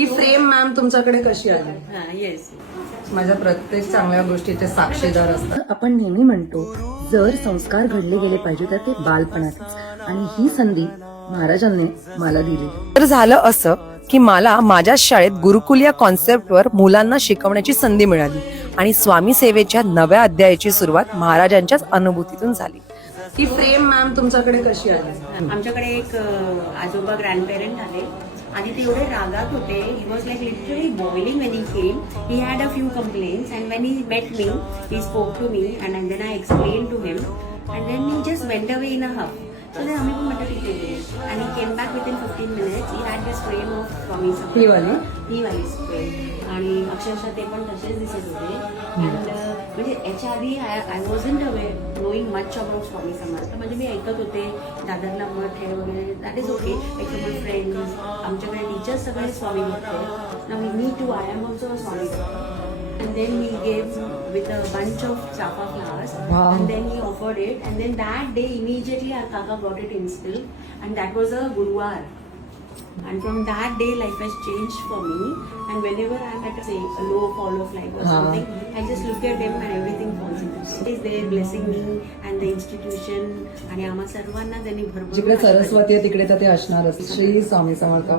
ही frame ma'am तुमच्याकडे कशी आली? येस, माझ्या प्रत्येक चांगल्या गोष्टीचे साक्षीदार असतात. आपण नेहमी म्हणतो जर संस्कार घडले गेले पाहिजे तर ते बालपणातच, आणि ही संधी महाराजांनी मला दिली. तर झालं असं की मला माझ्याच शाळेत गुरुकुल या कॉन्सेप्टवर मुलांना शिकवण्याची संधी मिळाली आणि स्वामी सेवेच्या नव्या अध्यायाची सुरुवात महाराजांच्याच अनुभूतीतून झाली. ही फ्रेम मॅम तुमच्याकडे कशी आली? आमच्याकडे एक आजोबा ग्रँडपेरेंट आले आणि ते एवढे रागात होते. He was like literally boiling when he came. He had a few complaints and when he met me he spoke to me and then I explain to him and then he just went away in a huff. So then आम्ही पण म्हटलं ठीक आहे आणि came back within 15 minutes. He had this frame of Swami Samarth. ही वाली frame आणि अक्षरशः ते पण तसेच दिसत होते. अँड म्हणजे याच्या आधी I wasn't aware knowing much about Swami Samarth. म्हणजे मी ऐकत होते दादरला मठ आहे वगैरे, that is okay. Example friends, आमच्याकडे टीचर्स सगळे स्वामी भक्त आहेत. Now me too I am also Swami भक्त. And then he gave with a bunch of chafa flowers. Wow. And then he offered it. And then that day immediately our kaka got it instilled. And that was a Guruvar. And from that day life has changed for me. And whenever I'm at say a low fall of life or something, I just look at him and everything falls into place. He is there blessing me and the institution. आणि आम्हा सर्वांना त्यांनी भरपूर जिकडे सरस्वती आहे तिकडे तर ते असणारच. श्री स्वामी समर्थ.